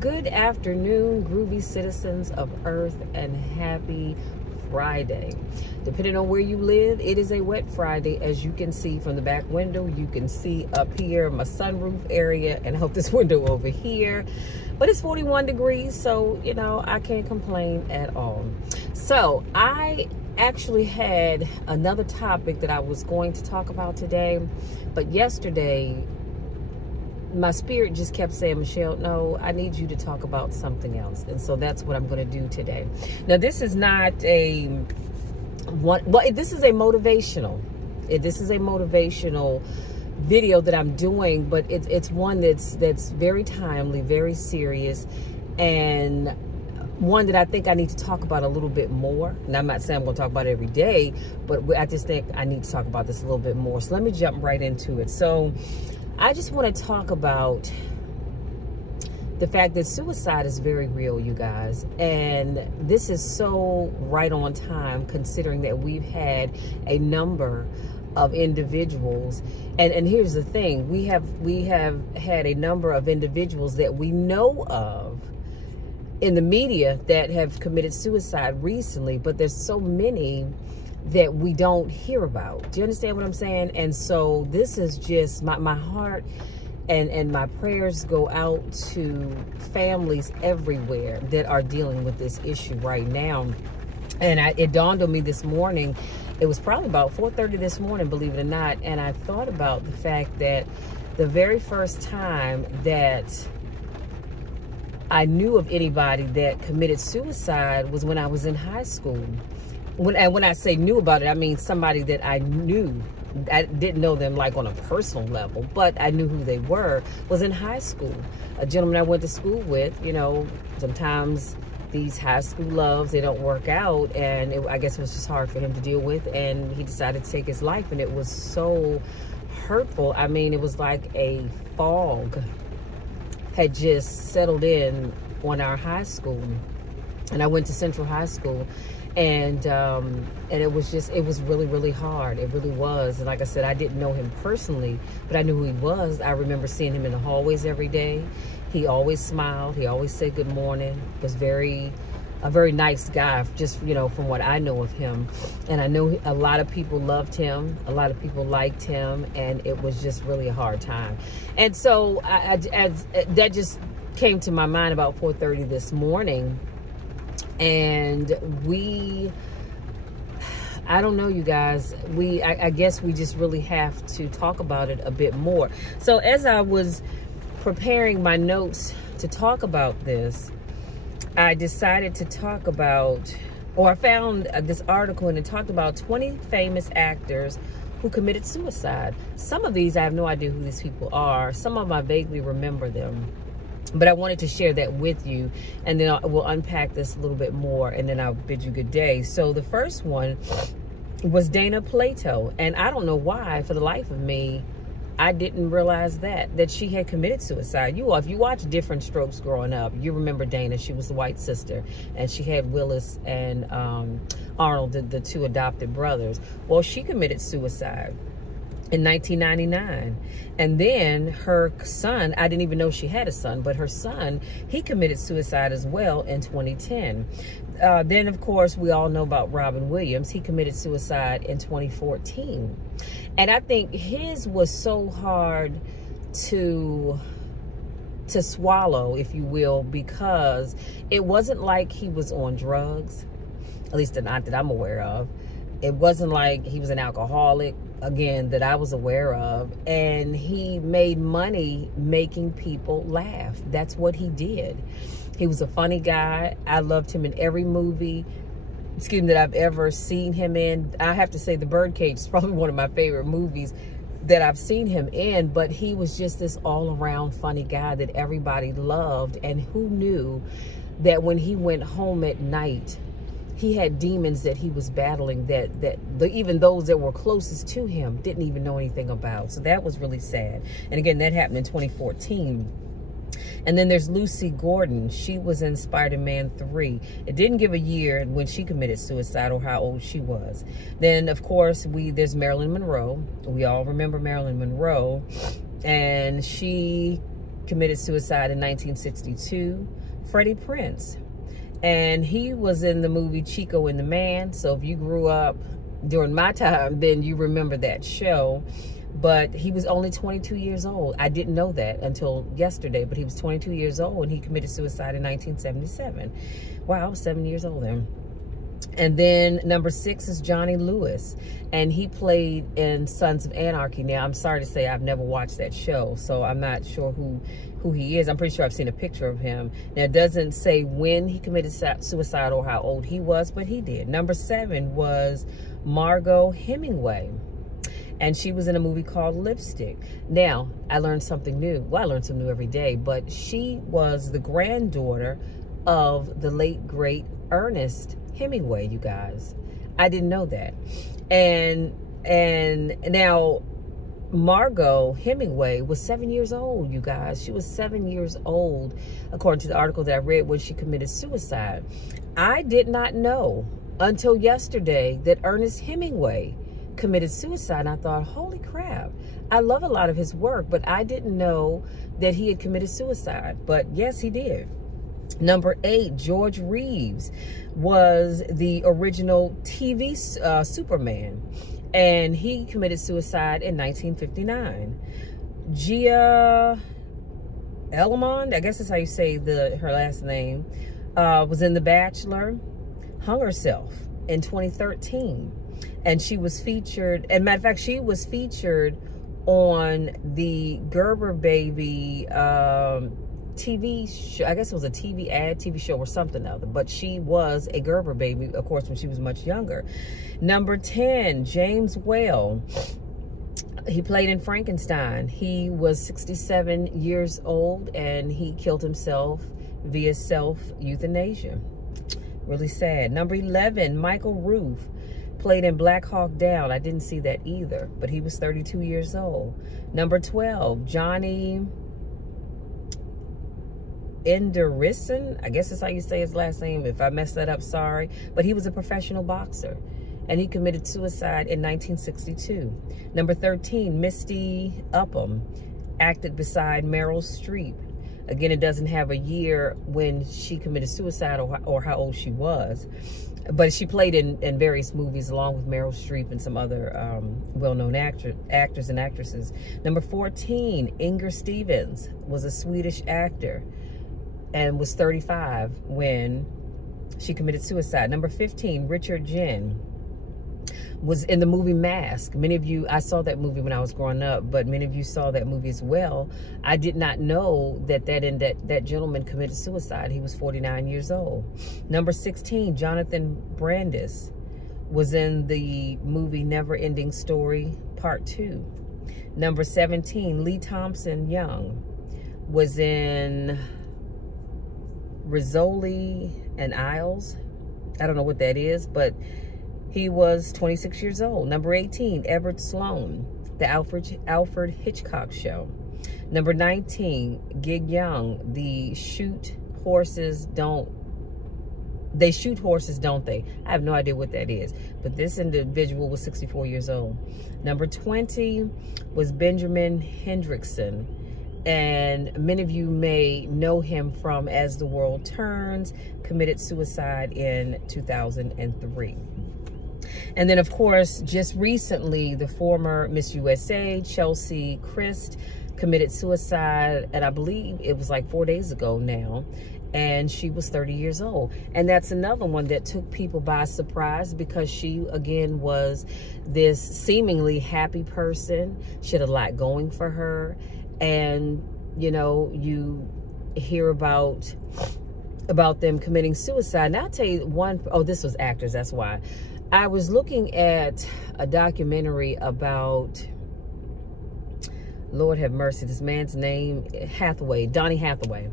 Good afternoon, groovy citizens of Earth, and happy Friday. Depending on where you live, it is a wet Friday. As you can see from the back window, you can see up here my sunroof area, and I hope this window over here. But it's 41 degrees, so, you know, I can't complain at all. So I actually had another topic that I was going to talk about today, but yesterday my spirit just kept saying, Michelle, no, I need you to talk about something else. And so that's what I'm going to do today. Now, this is not a one. Well, this is a motivational. This is a motivational video that I'm doing, but it's one that's very timely, very serious, and one that I think I need to talk about a little bit more. And I'm not saying I'm going to talk about it every day, but I just think I need to talk about this a little bit more. So let me jump right into it. So I just want to talk about the fact that suicide is very real, you guys. And this is so right on time, considering that we've had a number of individuals. And here's the thing, we have had a number of individuals that we know of in the media that have committed suicide recently, but there's so many that we don't hear about. Do you understand what I'm saying? And so this is just my heart and my prayers go out to families everywhere that are dealing with this issue right now. And it dawned on me this morning, it was probably about 4:30 this morning, believe it or not, and I thought about the fact that the very first time that I knew of anybody that committed suicide was when I was in high school. When I say knew about it, I mean somebody that I knew. I didn't know them like on a personal level, but I knew who they were, was in high school. A gentleman I went to school with, you know, sometimes these high school loves, they don't work out, and I guess it was just hard for him to deal with, and he decided to take his life, and it was so hurtful. I mean, it was like a fog had just settled in on our high school, and I went to Central High School. And it was really, really hard. It really was. And like I said, I didn't know him personally, but I knew who he was. I remember seeing him in the hallways every day. He always smiled. He always said good morning. Was a very nice guy, just, you know, from what I know of him. And I know a lot of people loved him. A lot of people liked him. And it was just really a hard time. And so that just came to my mind about 4:30 this morning. And I don't know, you guys, I guess we just really have to talk about it a bit more. So as I was preparing my notes to talk about this, I decided to talk about, or I found this article, and it talked about 20 famous actors who committed suicide. Some of these, I have no idea who these people are. Some of them I vaguely remember them. But I wanted to share that with you, and then we'll unpack this a little bit more, and then I'll bid you good day. So the first one was Dana Plato, and I don't know why, for the life of me, I didn't realize that she had committed suicide. If you watch Different Strokes growing up, you remember Dana. She was the white sister, and she had Willis and Arnold, the two adopted brothers. Well, she committed suicide in 1999. And then her son, I didn't even know she had a son, but her son, he committed suicide as well in 2010. Then, of course, we all know about Robin Williams. He committed suicide in 2014. And I think his was so hard to swallow, if you will, because it wasn't like he was on drugs, at least not that I'm aware of. It wasn't like he was an alcoholic, again, that I was aware of. And he made money making people laugh. That's what he did. He was a funny guy. I loved him in every movie, that I've ever seen him in. I have to say The Birdcage is probably one of my favorite movies that I've seen him in. But he was just this all-around funny guy that everybody loved. And who knew that when he went home at night, he had demons that he was battling that even those that were closest to him didn't even know anything about. So that was really sad. And again, that happened in 2014. And then there's Lucy Gordon. She was in Spider-Man 3. It didn't give a year when she committed suicide or how old she was. Then, of course, there's Marilyn Monroe. We all remember Marilyn Monroe. And she committed suicide in 1962. Freddie Prinze. And he was in the movie Chico and the Man. So if you grew up during my time, then you remember that show. But he was only 22 years old. I didn't know that until yesterday, but he was 22 years old and he committed suicide in 1977. Wow, I was 7 years old then. And then number 6 is Johnny Lewis, and he played in Sons of Anarchy. Now, I'm sorry to say I've never watched that show, so I'm not sure who he is. I'm pretty sure I've seen a picture of him. Now, it doesn't say when he committed suicide or how old he was, but he did. Number 7 was Margo Hemingway, and she was in a movie called Lipstick. Now, I learned something new. Well, I learn something new every day, but she was the granddaughter of the late, great Ernest Hemingway, you guys. I didn't know that. And now Margo Hemingway was 7 years old, you guys. She was 7 years old, according to the article that I read, when she committed suicide. I did not know until yesterday that Ernest Hemingway committed suicide. And I thought, holy crap, I love a lot of his work, but I didn't know that he had committed suicide. But yes, he did. Number 8, George Reeves was the original TV Superman, and he committed suicide in 1959. Gia Elamond, I guess that's how you say her last name, was in The Bachelor, hung herself in 2013. And she was featured, and matter of fact, she was featured on the Gerber Baby TV show. I guess it was a TV show or something other, but she was a Gerber baby, of course, when she was much younger. Number 10, James Whale. He played in Frankenstein. He was 67 years old and he killed himself via self-euthanasia. Really sad. Number 11, Michael Ruth played in Black Hawk Down. I didn't see that either, but he was 32 years old. Number 12, Johnny Hendrickson, I guess that's how you say his last name. If I messed that up, sorry. But he was a professional boxer, and he committed suicide in 1962. Number 13, Misty Uppham acted beside Meryl Streep. Again, it doesn't have a year when she committed suicide or how old she was. But she played in various movies along with Meryl Streep and some other well-known actors and actresses. Number 14, Inger Stevens was a Swedish actor and was 35 when she committed suicide. Number 15, Richard Gere was in the movie Mask. Many of you, I saw that movie when I was growing up, but many of you saw that movie as well. I did not know that gentleman committed suicide. He was 49 years old. Number 16, Jonathan Brandis was in the movie Never Ending Story Part 2. Number 17, Lee Thompson Young was in Rizzoli and Isles. I don't know what that is, but he was 26 years old. Number 18, Everett Sloan, the Alfred Hitchcock Show. Number 19, Gig Young, they shoot horses, don't they? I have no idea what that is, but this individual was 64 years old. Number 20 was Benjamin Hendrickson, and many of you may know him from As the World Turns, committed suicide in 2003. And then, of course, just recently, the former Miss USA, Chelsea Christ, committed suicide, and I believe it was like 4 days ago now, and she was 30 years old. And that's another one that took people by surprise, because she, again, was this seemingly happy person. She had a lot going for her. And, you know, you hear about them committing suicide. Now, I'll tell you one, oh, this was actors, that's why. I was looking at a documentary about, Lord have mercy, this man's name, Donny Hathaway.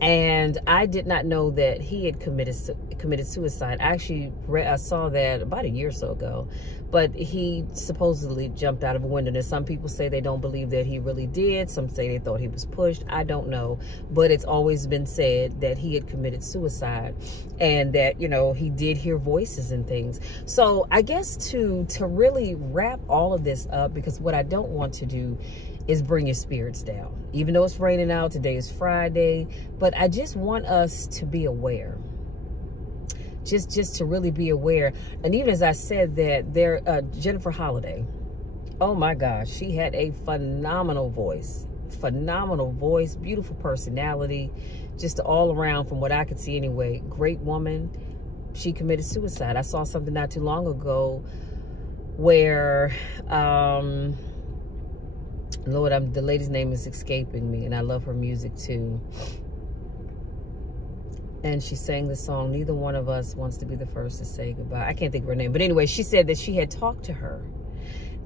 And I did not know that he had committed suicide. I actually I saw that about a year or so ago. But he supposedly jumped out of a window. And some people say they don't believe that he really did. Some say they thought he was pushed. I don't know. But it's always been said that he had committed suicide. And that, you know, he did hear voices and things. So I guess to really wrap all of this up, because what I don't want to do is bring your spirits down. Even though it's raining out, today is Friday, but I just want us to be aware. Just to really be aware. And even as I said that, Jennifer Holliday, oh my gosh, she had a phenomenal voice, beautiful personality, just all around, from what I could see anyway, great woman. She committed suicide. I saw something not too long ago where, Lord, the lady's name is escaping me, and I love her music too. And she sang the song, "Neither one of us wants to be the first to say goodbye." I can't think of her name. But anyway, she said that she had talked to her.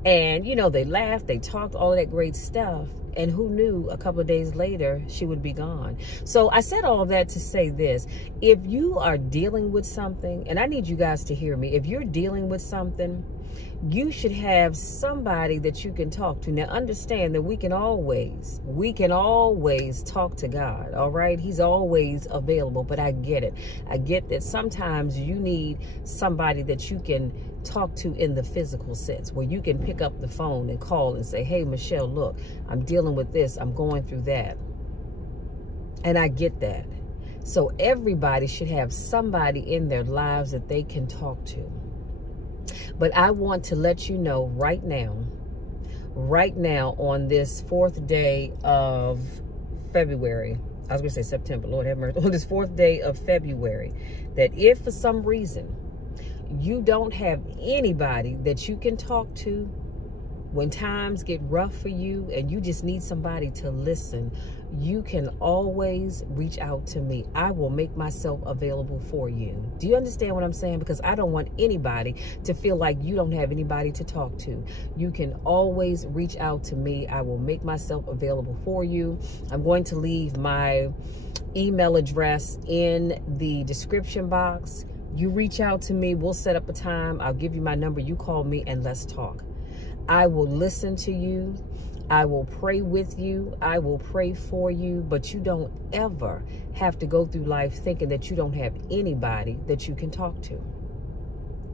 And, you know, they laughed, they talked, all of that great stuff. And who knew a couple of days later, she would be gone. So I said all of that to say this. If you are dealing with something, and I need you guys to hear me. If you're dealing with something, you should have somebody that you can talk to. Now, understand that we can always talk to God, all right? He's always available, but I get it. I get that sometimes you need somebody that you can talk to in the physical sense, where you can pick up the phone and call and say, "Hey, Michelle, look, I'm dealing with this. I'm going through that." And I get that. So everybody should have somebody in their lives that they can talk to. But I want to let you know right now on this 4th day of February, I was going to say September, Lord have mercy, on this 4th day of February, that if for some reason you don't have anybody that you can talk to when times get rough for you and you just need somebody to listen, you can always reach out to me. I will make myself available for you. Do you understand what I'm saying? Because I don't want anybody to feel like you don't have anybody to talk to. You can always reach out to me. I will make myself available for you. I'm going to leave my email address in the description box. You reach out to me. We'll set up a time. I'll give you my number. You call me and let's talk. I will listen to you. I will pray with you. I will pray for you. But you don't ever have to go through life thinking that you don't have anybody that you can talk to.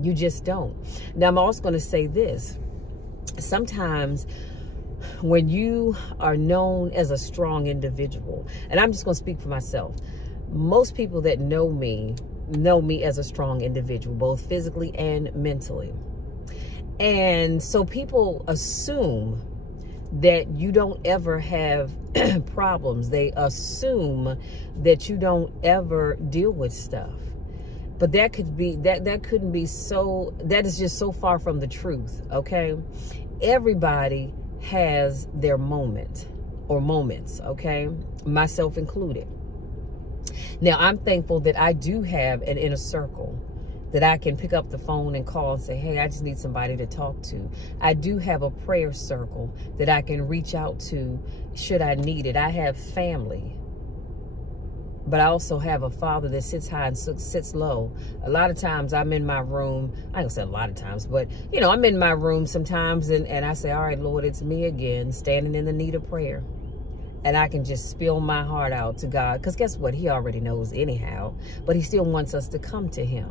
You just don't. Now, I'm also going to say this. Sometimes when you are known as a strong individual, and I'm just going to speak for myself, most people that know me as a strong individual, both physically and mentally. And so people assume that you don't ever have problems. They assume that you don't ever deal with stuff. But that could be, that couldn't be so, that is just so far from the truth, okay? Everybody has their moment or moments, okay? Myself included. Now, I'm thankful that I do have an inner circle that I can pick up the phone and call and say, "Hey, I just need somebody to talk to." I do have a prayer circle that I can reach out to should I need it. I have family, but I also have a Father that sits high and sits low. A lot of times I'm in my room. I ain't gonna say a lot of times, but you know, I'm in my room sometimes and I say, "All right, Lord, it's me again, standing in the need of prayer." And I can just spill my heart out to God, because guess what? He already knows anyhow, but he still wants us to come to him.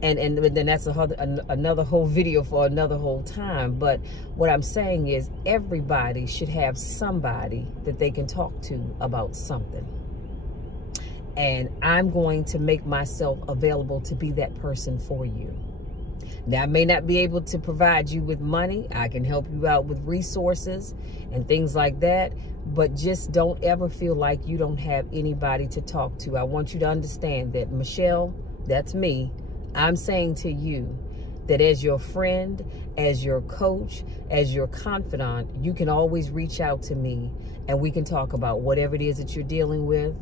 And then that's another whole video for another whole time. But what I'm saying is everybody should have somebody that they can talk to about something. And I'm going to make myself available to be that person for you. Now, I may not be able to provide you with money. I can help you out with resources and things like that. But just don't ever feel like you don't have anybody to talk to. I want you to understand that, Michelle, that's me. I'm saying to you that as your friend, as your coach, as your confidant, you can always reach out to me and we can talk about whatever it is that you're dealing with,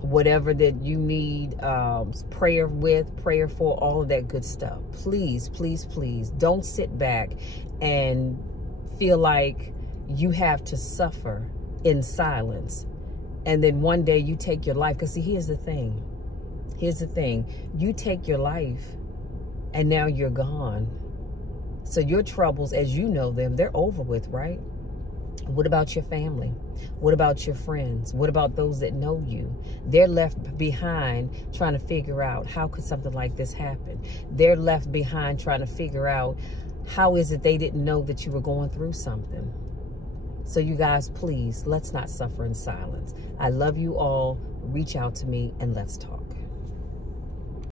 whatever that you need prayer for, all of that good stuff. Please, please, please don't sit back and feel like you have to suffer in silence. And then one day you take your life. Because see, here's the thing. Here's the thing. You take your life and now you're gone. So your troubles, as you know them, they're over with, right? What about your family? What about your friends? What about those that know you? They're left behind trying to figure out, how could something like this happen? They're left behind trying to figure out, how is it they didn't know that you were going through something? So you guys, please, let's not suffer in silence. I love you all. Reach out to me and let's talk.